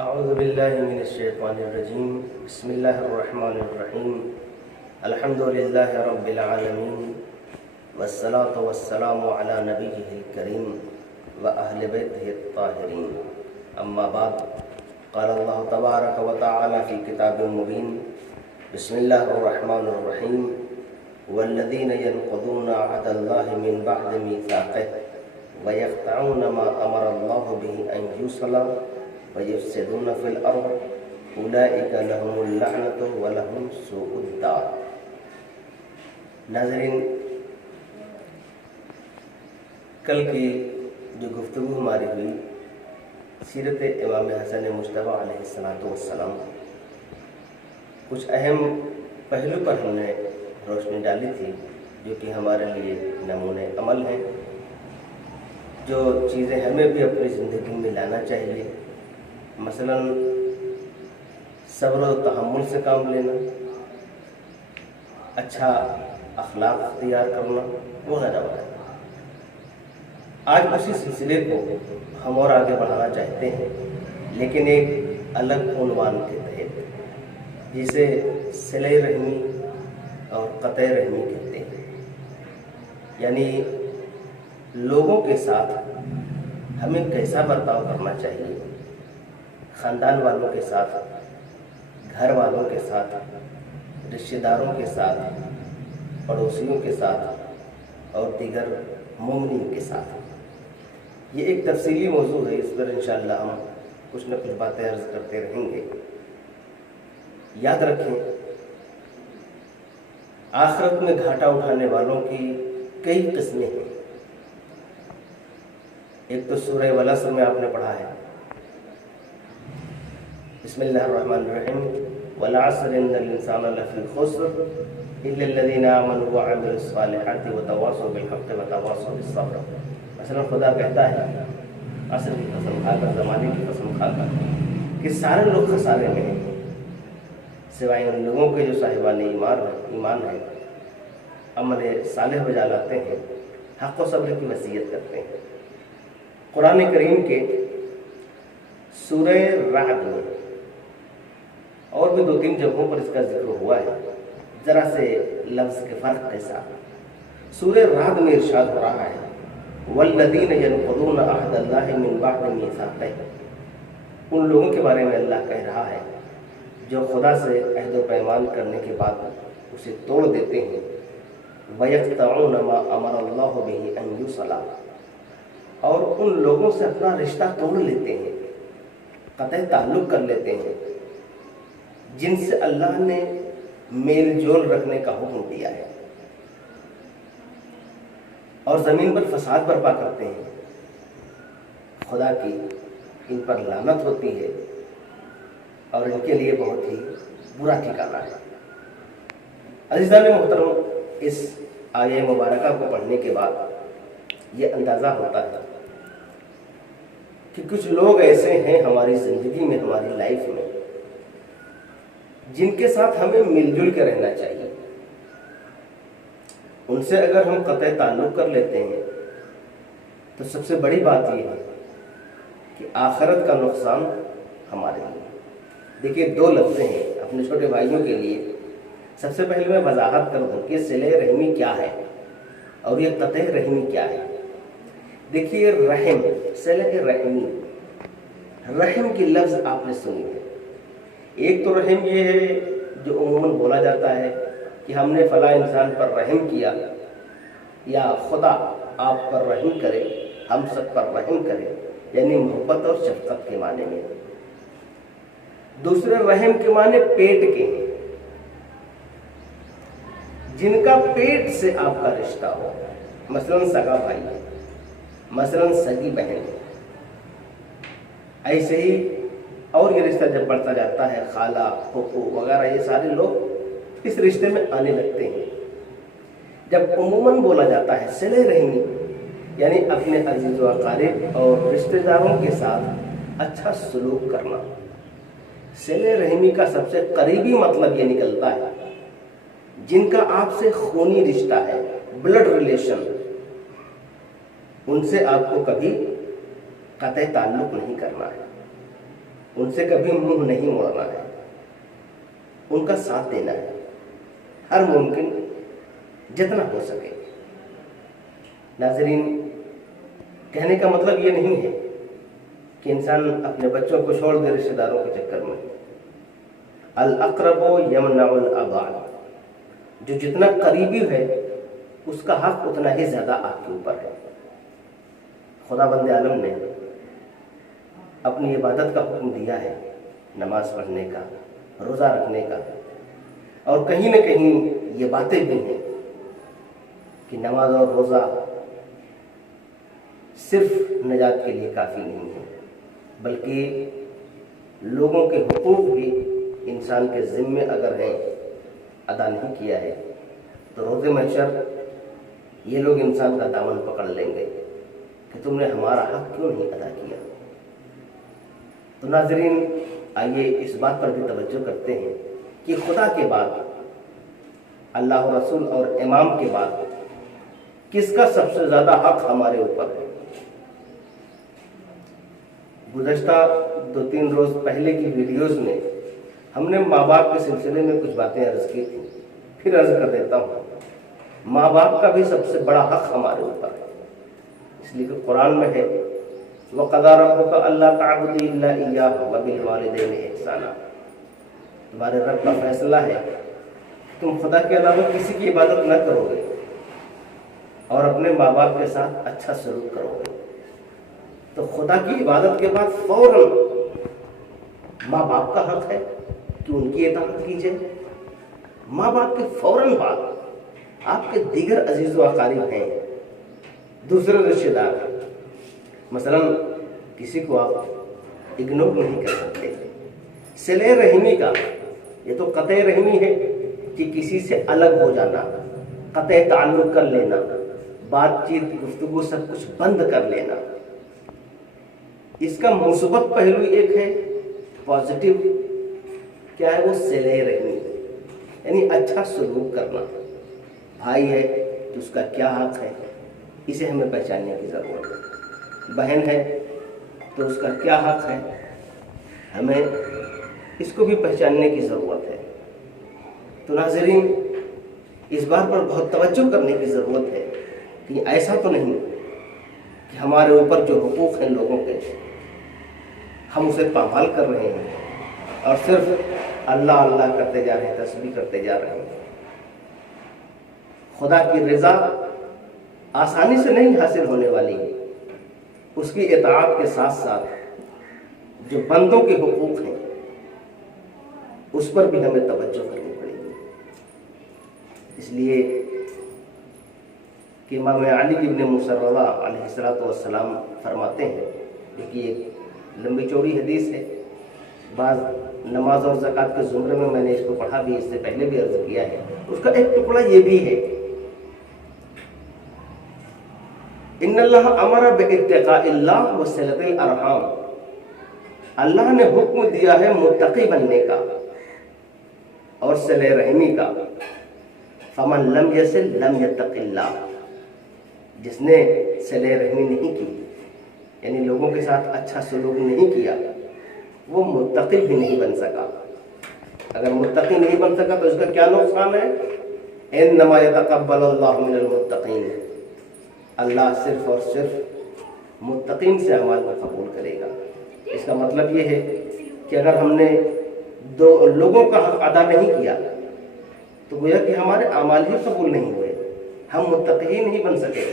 اعوذ باللہ من الشیطان الرجیم بسم اللہ الرحمن الرحیم الحمد للہ رب العالمین والصلاة والسلام علی نبیہ الکریم واہل بیتہ الطاہرین اما بعد قال اللہ تبارک و تعالی فی کتاب مبین بسم اللہ الرحمن الرحیم والذین ينقضون عہد اللہ من بعد میثاقہ ویقطعون ما امر اللہ به ان یوصل وَيُفْسِدُونَ فِي الْأَرْضِ أُولَئِكَ لَهُمُ اللَّعْنَةُ وَلَهُمْ سُوءُ الدَّارِ۔ ناظرین، کل کی جو گفتگو ہماری ہوئی سیرت امام حسن مجتبیٰ علیہ السلام، کچھ اہم پہلو پر ہم نے روشنی ڈالی تھی جو کہ ہمارے لیے نمونے عمل ہیں، جو چیزیں ہمیں بھی اپنی زندگی میں لانا چاہیے، مثلا صبر و تحمل سے کام لینا، اچھا اخلاق اختیار کرنا وغیرہ وغیرہ۔ آج اسی سلسلے کو ہم اور آگے بڑھانا چاہتے ہیں، لیکن ایک الگ عنوان کے تحت، جسے صلہ رحمی اور قطع رحمی کہتے ہیں، یعنی لوگوں کے ساتھ ہمیں کیسا برتاؤ کرنا چاہیے، خاندان والوں کے ساتھ، گھر والوں کے ساتھ، رشتہ داروں کے ساتھ، پڑوسیوں کے ساتھ اور دیگر مومنین کے ساتھ۔ یہ ایک تفصیلی موضوع ہے، اس پر انشاءاللہ ہم کچھ نہ کچھ باتیں عرض کرتے رہیں گے۔ یاد رکھیں، آخرت میں گھاٹا اٹھانے والوں کی کئی قسمیں ہیں۔ ایک تو سورہ والعصر میں آپ نے پڑھا ہے، بسم اللہ الرحمن الرحیم والعصر ان الانسان لفی خسر الا الذین آمنوا وعملوا الصالحات وتواصوا بالحق وتواصوا بالصبر۔ مثلا خدا کہتا ہے عصر کی قسم کھا کر، زمانے کی قسم کھا کر، کہ سارے لوگ خسارے میں ہیں سوائے ان لوگوں کے جو صاحبان ایمان ہے، عمل صالح بجا لاتے ہیں، حق و صبر کی وصیت کرتے ہیں۔ قرآن کریم کے سورہ رعد میں اور بھی 2-3 جگہوں پر اس کا ذکر ہوا ہے، ذرا سے لفظ کے فرق کے ساتھ۔ سورہ رعد میں ارشاد ہو رہا ہے والذین ینقضون عہد اللہ من بعد میثاقہ، ان لوگوں کے بارے میں اللہ کہہ رہا ہے جو خدا سے عہد و پیمان کرنے کے بعد اسے توڑ دیتے ہیں، ویقطعون ما امر اللہ بہ ان یوصل، اور ان لوگوں سے اپنا رشتہ توڑ لیتے ہیں، قطع تعلق کر لیتے ہیں جن سے اللہ نے میل جول رکھنے کا حکم دیا ہے، اور زمین پر فساد برپا کرتے ہیں۔ خدا کی ان پر لعنت ہوتی ہے اور ان کے لیے بہت ہی برا ٹھکانہ ہے۔ عزیزان محترم، اس آیہ مبارکہ کو پڑھنے کے بعد یہ اندازہ ہوتا ہے کہ کچھ لوگ ایسے ہیں ہماری زندگی میں، ہماری لائف میں، جن کے ساتھ ہمیں مل جل کے رہنا چاہیے۔ ان سے اگر ہم قطع تعلق کر لیتے ہیں تو سب سے بڑی بات یہ ہے کہ آخرت کا نقصان ہمارے لیے۔ دیکھیے، 2 لفظ ہیں اپنے چھوٹے بھائیوں کے لیے۔ سب سے پہلے میں وضاحت کر دوں کہ صلہ رحمی کیا ہے اور یہ قطع رحمی کیا ہے۔ دیکھیے، رحم، صلہ رحمی، رحم کی لفظ آپ نے سنی ہے۔ ایک تو رحم یہ ہے جو عموماً بولا جاتا ہے کہ ہم نے فلاں انسان پر رحم کیا، یا خدا آپ پر رحم کرے، ہم سب پر رحم کرے، یعنی محبت اور شفقت کے معنی میں۔ دوسرے رحم کے معنی پیٹ کے ہیں، جن کا پیٹ سے آپ کا رشتہ ہو، مثلا سگا بھائی، مثلا سگی بہن، ایسے ہی اور یہ رشتہ جب بڑھتا جاتا ہے، خالہ، پھوپھو وغیرہ، یہ سارے لوگ اس رشتے میں آنے لگتے ہیں۔ جب عموماً بولا جاتا ہے صلہ رحمی، یعنی اپنے عزیز و اقارب اور رشتہ داروں کے ساتھ اچھا سلوک کرنا، صلہ رحمی کا سب سے قریبی مطلب یہ نکلتا ہے جن کا آپ سے خونی رشتہ ہے، بلڈ ریلیشن، ان سے آپ کو کبھی قطع تعلق نہیں کرنا ہے، ان سے کبھی منہ نہیں موڑنا ہے، ان کا ساتھ دینا ہے ہر ممکن جتنا ہو سکے۔ ناظرین، کہنے کا مطلب یہ نہیں ہے کہ انسان اپنے بچوں کو چھوڑ دے رشتہ داروں کے چکر میں۔ الاقرب یمنع الابعد، جو جتنا قریبی ہے اس کا حق اتنا ہی زیادہ آپ کے اوپر ہے۔ خدا بند عالم نے اپنی عبادت کا حکم دیا ہے، نماز پڑھنے کا، روزہ رکھنے کا، اور کہیں نہ کہیں یہ باتیں بھی ہیں کہ نماز اور روزہ صرف نجات کے لیے کافی نہیں ہے، بلکہ لوگوں کے حقوق بھی انسان کے ذمے اگر ہیں ادا نہیں کیا ہے تو روز محشر یہ لوگ انسان کا دامن پکڑ لیں گے کہ تم نے ہمارا حق کیوں نہیں ادا کیا۔ تو ناظرین، آئیے اس بات پر بھی توجہ کرتے ہیں کہ خدا کے بعد، اللہ و رسول اور امام کے بعد کس کا سب سے زیادہ حق ہمارے اوپر ہے۔ گزشتہ 2-3 روز پہلے کی ویڈیوز میں ہم نے ماں باپ کے سلسلے میں کچھ باتیں عرض کی تھیں، پھر عرض کر دیتا ہوں۔ ماں باپ کا بھی سب سے بڑا حق ہمارے اوپر ہے، اس لیے کہ قرآن میں ہے وَقَضَىٰ رَبُّكَ أَلَّا تَعْبُدُوا إِلَّا إِيَّاهُ وَبِالْوَالِدَيْنِ إِحْسَانًا، تمہارے رب کا فیصلہ ہے تم خدا کے علاوہ کسی کی عبادت نہ کرو گے اور اپنے ماں باپ کے ساتھ اچھا سلوک کرو گے۔ تو خدا کی عبادت کے بعد فوراً ماں باپ کا حق ہے کہ ان کی اطاعت کیجیے۔ ماں باپ کے فوراً بعد آپ کے دیگر عزیز و اقارب ہیں، دوسرے رشتہ دار، مثلا کسی کو آپ اگنور نہیں کر سکتے۔ صلہ رحمی کا یہ تو قطع رحمی ہے کہ کسی سے الگ ہو جانا، قطع تعلق کر لینا، بات چیت گفتگو سب کچھ بند کر لینا۔ اس کا مثبت پہلو ایک ہے، پازیٹیو کیا ہے، وہ صلہ رحمی، یعنی اچھا سلوک کرنا۔ بھائی ہے تو اس کا کیا حق ہے، اسے ہمیں پہچاننے کی ضرورت ہے۔ بہن ہے تو اس کا کیا حق ہے، ہمیں اس کو بھی پہچاننے کی ضرورت ہے۔ تو ناظرین، اس بات پر بہت توجہ کرنے کی ضرورت ہے کہ ایسا تو نہیں کہ ہمارے اوپر جو حقوق ہیں لوگوں کے، ہم اسے پامال کر رہے ہیں اور صرف اللہ اللہ کرتے جا رہے ہیں، تسبیح کرتے جا رہے ہیں۔ خدا کی رضا آسانی سے نہیں حاصل ہونے والی ہے، اس کی اطاعت کے ساتھ ساتھ جو بندوں کے حقوق ہیں اس پر بھی ہمیں توجہ کرنی پڑے گی۔ اس لیے کہ امام علی ابن موسیٰ رضا علیہ السلام فرماتے ہیں، کہ ایک لمبی چوڑی حدیث ہے، بعض نماز اور زکوٰۃ کے زمرے میں نے اس کو پڑھا بھی، اس سے پہلے بھی عرض کیا ہے۔ اس کا ایک ٹکڑا یہ بھی ہے، ان اللہ امر باتقاء اللہ وصلۃ الارحام، اللہ نے حکم دیا ہے متقی بننے کا اور صلہ رحمی کا۔ فمن لم یصل لم یتق اللہ، جس نے صلہ رحمی نہیں کی، یعنی لوگوں کے ساتھ اچھا سلوک نہیں کیا، وہ متقی بھی نہیں بن سکا۔ اگر متقی نہیں بن سکا تو اس کا کیا نقصان ہے؟ انما یتقبل اللہ من المتقین، اللہ صرف اور صرف متقین سے اعمال کو قبول کرے گا۔ اس کا مطلب یہ ہے کہ اگر ہم نے لوگوں کا حق ادا نہیں کیا تو گویا کہ ہمارے اعمال ہی قبول نہیں ہوئے، ہم متقی نہیں بن سکے۔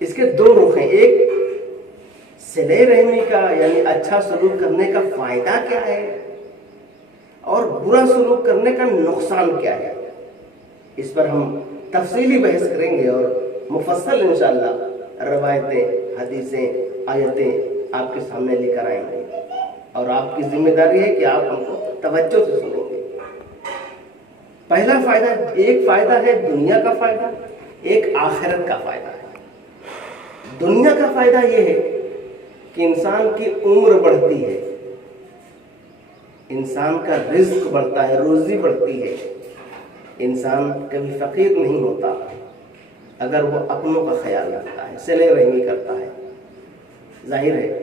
اس کے دو رخ ہیں، ایک صلہ رحمی کا یعنی اچھا سلوک کرنے کا فائدہ کیا ہے، اور برا سلوک کرنے کا نقصان کیا ہے۔ اس پر ہم تفصیلی بحث کریں گے اور مفصل انشاءاللہ روایتیں، حدیثیں، آیتیں آپ کے سامنے لے کر آئیں گے، اور آپ کی ذمہ داری ہے کہ آپ ہم کو توجہ سے سنیں گے۔ پہلا فائدہ، ایک فائدہ ہے دنیا کا فائدہ، ایک آخرت کا فائدہ ہے۔ دنیا کا فائدہ یہ ہے کہ انسان کی عمر بڑھتی ہے، انسان کا رزق بڑھتا ہے، روزی بڑھتی ہے، انسان کبھی فقیر نہیں ہوتا اگر وہ اپنوں کا خیال رکھتا ہے، صلہ رحمی کرتا ہے۔ ظاہر ہے